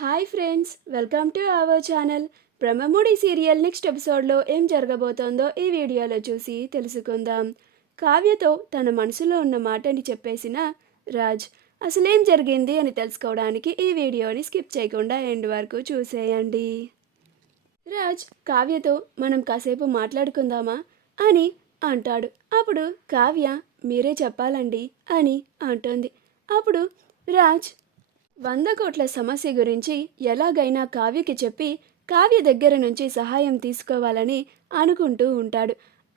Hi friends, welcome to our channel. Brahmamudi serial next ఎపిసోడ్లో ఏం జరగబోతోందో ఈ వీడియోలో చూసి తెలుసుకుందాం. కావ్యతో తన మనసులో ఉన్న మాటని చెప్పేసిన రాజ్ అసలేం జరిగింది అని తెలుసుకోవడానికి ఈ వీడియోని స్కిప్ చేయకుండా ఎండ్ వరకు చూసేయండి. రాజ్ కావ్యతో మనం కాసేపు మాట్లాడుకుందామా అని అంటాడు. అప్పుడు కావ్య మీరే చెప్పాలండి అని అంటుంది. అప్పుడు రాజ్ 100 కోట్ల సమస్య గురించి ఎలాగైనా కావ్యకి చెప్పి కావ్య దగ్గర నుంచి సహాయం తీసుకోవాలని అనుకుంటూ ఉంటాడు.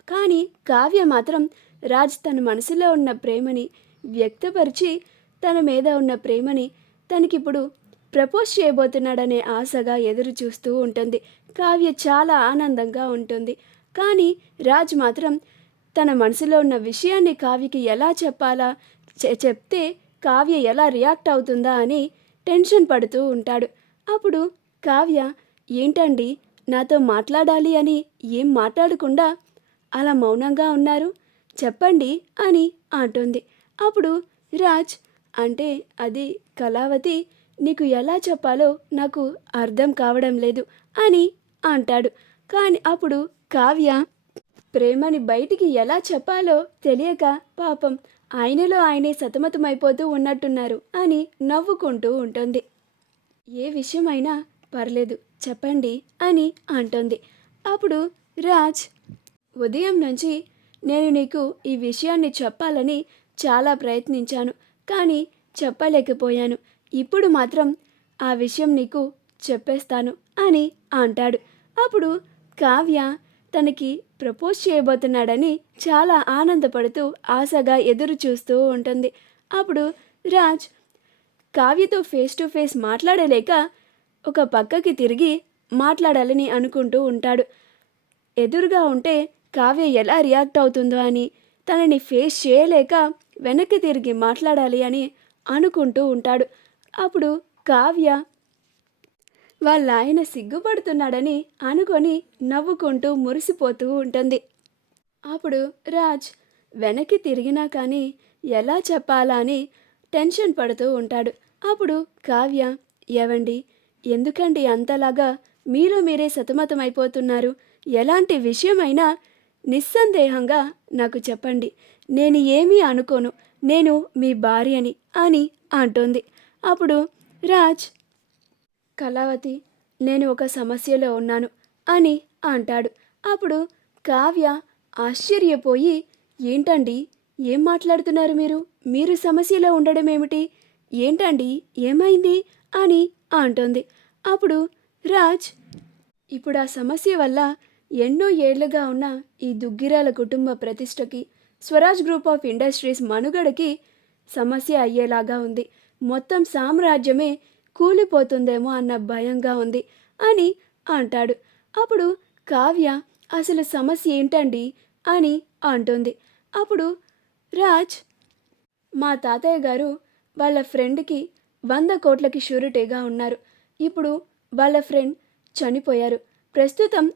కానీ కావ్య మాత్రం రాజ్ తన మనసులో ఉన్న ప్రేమని వ్యక్తపరిచి తన మీద ఉన్న ప్రేమని తనకిప్పుడు ప్రపోజ్ చేయబోతున్నాడనే ఆశగా ఎదురు చూస్తూ ఉంటుంది. కావ్య చాలా ఆనందంగా ఉంటుంది. కానీ రాజ్ మాత్రం తన మనసులో ఉన్న విషయాన్ని కావ్యకి ఎలా చెప్పాలా, చెప్తే కావ్య ఎలా రియాక్ట్ అవుతుందా అని టెన్షన్ పడుతూ ఉంటాడు. అప్పుడు కావ్య ఏంటండి నాతో మాట్లాడాలి అని ఏం మాట్లాడకుండా అలా మౌనంగా ఉన్నారు, చెప్పండి అని అంటుంది. అప్పుడు రాజ్ అంటే అది కళావతి, నీకు ఎలా చెప్పాలో నాకు అర్థం కావడం లేదు అని అంటాడు. కానీ అప్పుడు కావ్య ప్రేమని బయటికి ఎలా చెప్పాలో తెలియక పాపం ఆయనలో ఆయనే సతమతమైపోతూ ఉన్నట్టున్నారు అని నవ్వుకుంటూ ఉంటుంది. ఏ విషయమైనా పర్లేదు చెప్పండి అని అంటుంది. అప్పుడు రాజ్ ఉదయం నుంచి నేను నీకు ఈ విషయాన్ని చెప్పాలని చాలా ప్రయత్నించాను, కానీ చెప్పలేకపోయాను. ఇప్పుడు మాత్రం ఆ విషయం నీకు చెప్పేస్తాను అని అంటాడు. అప్పుడు కావ్య తనకి ప్రపోజ్ చేయబోతున్నాడని చాలా ఆనందపడుతూ ఆశగా ఎదురు చూస్తూ ఉంటుంది. అప్పుడు రాజ్ కావ్యతో ఫేస్ టు ఫేస్ మాట్లాడలేక ఒక పక్కకి తిరిగి మాట్లాడాలని అనుకుంటూ ఉంటాడు. ఎదురుగా ఉంటే కావ్య ఎలా రియాక్ట్ అవుతుందో అని తనని ఫేస్ చేయలేక వెనక్కి తిరిగి మాట్లాడాలి అని అనుకుంటూ ఉంటాడు. అప్పుడు కావ్య వాళ్ళ ఆయన సిగ్గుపడుతున్నాడని అనుకొని నవ్వుకుంటూ మురిసిపోతూ ఉంటుంది. అప్పుడు రాజ్ వెనక్కి తిరిగినా కానీ ఎలా చెప్పాలా అని టెన్షన్ పడుతూ ఉంటాడు. అప్పుడు కావ్య ఏవండి ఎందుకండి అంతలాగా మీలో మీరే సతమతమైపోతున్నారు, ఎలాంటి విషయమైనా నిస్సందేహంగా నాకు చెప్పండి, నేను ఏమీ అనుకోను, నేను మీ భార్యని అని అంటుంది. అప్పుడు రాజ్ కళావతి నేను ఒక సమస్యలో ఉన్నాను అని అంటాడు. అప్పుడు కావ్య ఆశ్చర్యపోయి ఏంటండి ఏం మాట్లాడుతున్నారు మీరు, మీరు సమస్యలో ఉండడం ఏమిటి, ఏంటండి ఏమైంది అని అంటుంది. అప్పుడు రాజ్ ఇప్పుడు ఆ సమస్య వల్ల ఎన్నో ఏళ్లుగా ఉన్న ఈ దుగ్గిరాల కుటుంబ ప్రతిష్టకి, స్వరాజ్ గ్రూప్ ఆఫ్ ఇండస్ట్రీస్ మనుగడకి సమస్య అయ్యేలాగా ఉంది. మొత్తం సామ్రాజ్యమే కూలిపోతుందేమో అన్న భయంగా ఉంది అని అంటాడు. అప్పుడు కావ్య అసలు సమస్య ఏంటండి అని అంటుంది. అప్పుడు రాజ్ మా తాతయ్య గారు వాళ్ళ ఫ్రెండ్కి 100 కోట్లకి షూరిటీగా ఉన్నారు. ఇప్పుడు వాళ్ళ ఫ్రెండ్ చనిపోయారు. ప్రస్తుతం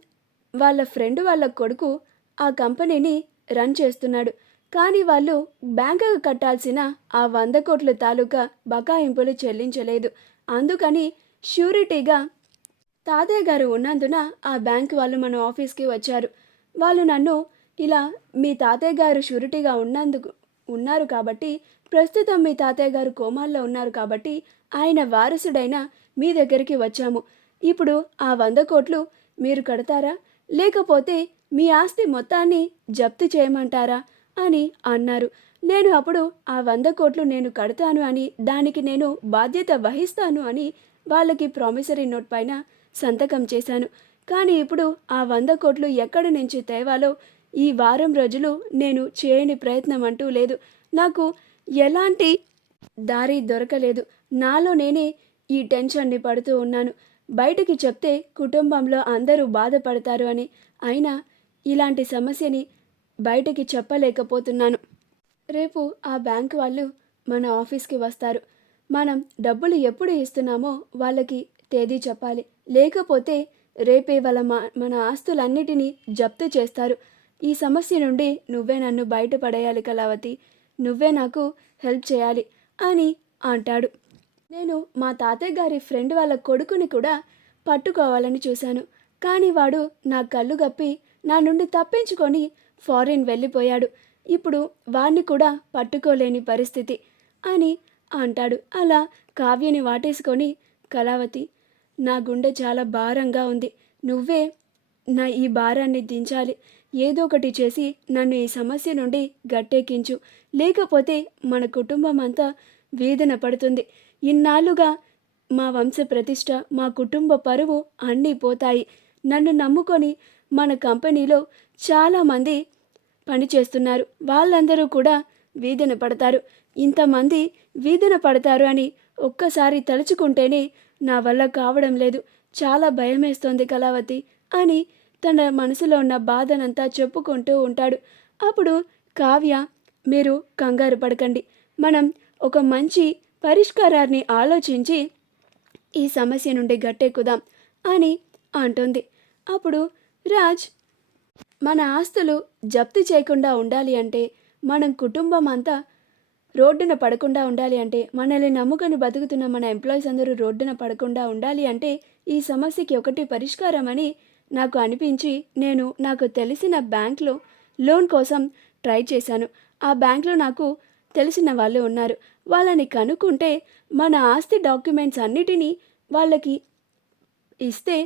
వాళ్ళ ఫ్రెండ్ వాళ్ళ కొడుకు ఆ కంపెనీని రన్ చేస్తున్నాడు. కానీ వాళ్ళు బ్యాంకుకు కట్టాల్సిన ఆ 100 కోట్ల తాలూకా బకాయింపులు చెల్లించలేదు. అందుకని ష్యూరిటీగా తాతయ్య గారు ఉన్నందున ఆ బ్యాంక్ వాళ్ళు మన ఆఫీస్కి వచ్చారు. వాళ్ళు నన్ను ఇలా మీ తాతయ్య గారు షూరిటీగా ఉన్నారు కాబట్టి, ప్రస్తుతం మీ తాతయ్య గారు కోమాల్లో ఉన్నారు కాబట్టి ఆయన వారసుడైన మీ దగ్గరికి వచ్చాము. ఇప్పుడు ఆ 100 కోట్లు మీరు కడతారా, లేకపోతే మీ ఆస్తి మొత్తాన్ని జప్తు చేయమంటారా అని అన్నారు. నేను అప్పుడు ఆ 100 కోట్లు నేను కడతాను అని, దానికి నేను బాధ్యత వహిస్తాను అని వాళ్ళకి ప్రామిసరీ నోట్ పైన సంతకం చేశాను. కానీ ఇప్పుడు ఆ 100 కోట్లు ఎక్కడి నుంచి తేవాలో ఈ వారం రోజులు నేను చేయని ప్రయత్నం అంటూ లేదు. నాకు ఎలాంటి దారి దొరకలేదు. నాలో నేనే ఈ టెన్షన్ని పడుతూ ఉన్నాను. బయటికి చెప్తే కుటుంబంలో అందరూ బాధపడతారు అని, అయినా ఇలాంటి సమస్యని బయటికి చెప్పలేకపోతున్నాను. రేపు ఆ బ్యాంక్ వాళ్ళు మన ఆఫీస్కి వస్తారు. మనం డబ్బులు ఎప్పుడు ఇస్తున్నామో వాళ్ళకి తేదీ చెప్పాలి, లేకపోతే రేపే వాళ్ళ మన ఆస్తులన్నిటినీ జప్తు చేస్తారు. ఈ సమస్య నుండి నువ్వే నన్ను బయటపడేయాలి కళావతి, నువ్వే నాకు హెల్ప్ చేయాలి అని అంటాడు. నేను మా తాతయ్య గారి ఫ్రెండ్ వాళ్ళ కొడుకుని కూడా పట్టుకోవాలని చూశాను. కానీ వాడు నా కళ్ళు గప్పి నా నుండి తప్పించుకొని ఫారిన్ వెళ్ళిపోయాడు. ఇప్పుడు వాణ్ణి కూడా పట్టుకోలేని పరిస్థితి అని అంటాడు. అలా కావ్యని వాటేసుకొని, కళావతి, నా గుండె చాలా భారంగా ఉంది. నువ్వే నా ఈ భారాన్ని దించాలి. ఏదో ఒకటి చేసి నన్ను ఈ సమస్య నుండి గట్టెక్కించు. లేకపోతే మన కుటుంబం అంతా వేదన పడుతుంది. ఇన్నాళ్ళుగా మా వంశ ప్రతిష్ట, మా కుటుంబ పరువు అన్నీ పోతాయి. నన్ను నమ్ముకొని మన కంపెనీలో చాలామంది పనిచేస్తున్నారు. వాళ్ళందరూ కూడా వీధన పడతారు. ఇంతమంది వీధన పడతారు అని ఒక్కసారి తలుచుకుంటేనే నా వల్ల కావడం లేదు. చాలా భయమేస్తోంది కళావతి అని తన మనసులో ఉన్న బాధనంతా చెప్పుకుంటూ ఉంటాడు. అప్పుడు కావ్య, మీరు కంగారు పడకండి. మనం ఒక మంచి పరిష్కారాన్ని ఆలోచించి ఈ సమస్య నుండి గట్టెక్కుదాం అని అంటుంది. అప్పుడు రాజ్, మన ఆస్తులు జప్తు చేయకుండా ఉండాలి అంటే, మనం కుటుంబం అంతా రోడ్డున పడకుండా ఉండాలి అంటే, మనల్ని నమ్ముకొని బతుకుతున్న మన ఎంప్లాయీస్ అందరూ రోడ్డున పడకుండా ఉండాలి అంటే, ఈ సమస్యకి ఒకటి పరిష్కారం అని నాకు అనిపించి నేను నాకు తెలిసిన బ్యాంక్లో లోన్ కోసం ట్రై చేశాను. ఆ బ్యాంక్లో నాకు తెలిసిన వాళ్ళు ఉన్నారు. వాళ్ళని కనుక్కుంటే మన ఆస్తి డాక్యుమెంట్స్ అన్నిటినీ వాళ్ళకి ఇస్తే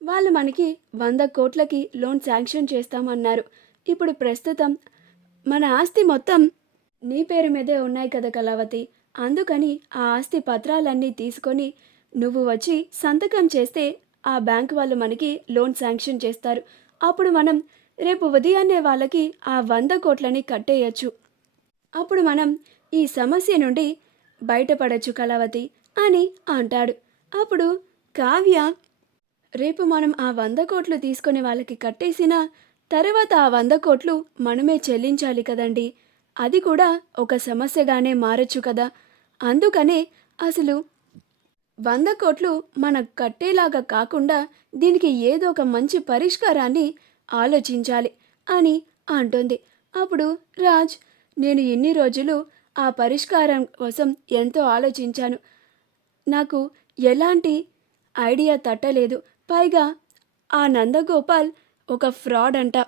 వాళ్ళు మనకి 100 కోట్లకి లోన్ శాంక్షన్ చేస్తామన్నారు. ఇప్పుడు ప్రస్తుతం మన ఆస్తి మొత్తం నీ పేరు మీదే ఉన్నాయి కదా కళావతి. అందుకని ఆ ఆస్తి పత్రాలన్నీ తీసుకొని నువ్వు వచ్చి సంతకం చేస్తే ఆ బ్యాంక్ వాళ్ళు మనకి లోన్ శాంక్షన్ చేస్తారు. అప్పుడు మనం రేపు ఉదయాన్నే వాళ్ళకి ఆ 100 కోట్లని కట్టేయచ్చు. అప్పుడు మనం ఈ సమస్య నుండి బయటపడచ్చు కళావతి అని అంటాడు. అప్పుడు కావ్య, రేపు మనం ఆ 100 కోట్లు తీసుకొని వాళ్ళకి కట్టేసిన తర్వాత ఆ 100 కోట్లు మనమే చెల్లించాలి కదండి. అది కూడా ఒక సమస్యగానే మారచ్చు కదా. అందుకనే అసలు 100 కోట్లు మనకు కట్టేలాగా కాకుండా దీనికి ఏదో ఒక మంచి పరిష్కారాన్ని ఆలోచించాలి అని అంటుంది. అప్పుడు రాజ్, నేను ఎన్ని రోజులు ఆ పరిష్కారం కోసం ఎంతో ఆలోచించాను. నాకు ఎలాంటి ఐడియా తట్టలేదు. పైగా ఆ నందగోపాల్ ఒక ఫ్రాడ్ అంట.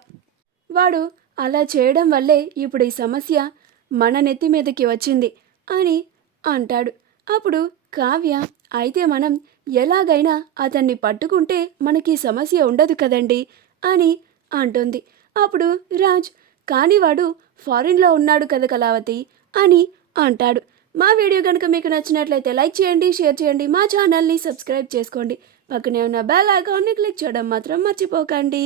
వాడు అలా చేయడం వల్లే ఇప్పుడు ఈ సమస్య మన నెత్తి మీదకి వచ్చింది అని అంటాడు. అప్పుడు కావ్య, అయితే మనం ఎలాగైనా అతన్ని పట్టుకుంటే మనకి సమస్య ఉండదు కదండి అని అంటుంది. అప్పుడు రాజ్, కానీ వాడు ఫారిన్లో ఉన్నాడు కదా కళావతి అని అంటాడు. మా వీడియో కనుక మీకు నచ్చినట్లయితే లైక్ చేయండి, షేర్ చేయండి, మా ఛానల్ని సబ్స్క్రైబ్ చేసుకోండి. పక్కనే ఉన్న బెల్ ఐకాన్ని క్లిక్ చేయడం మాత్రం మర్చిపోకండి.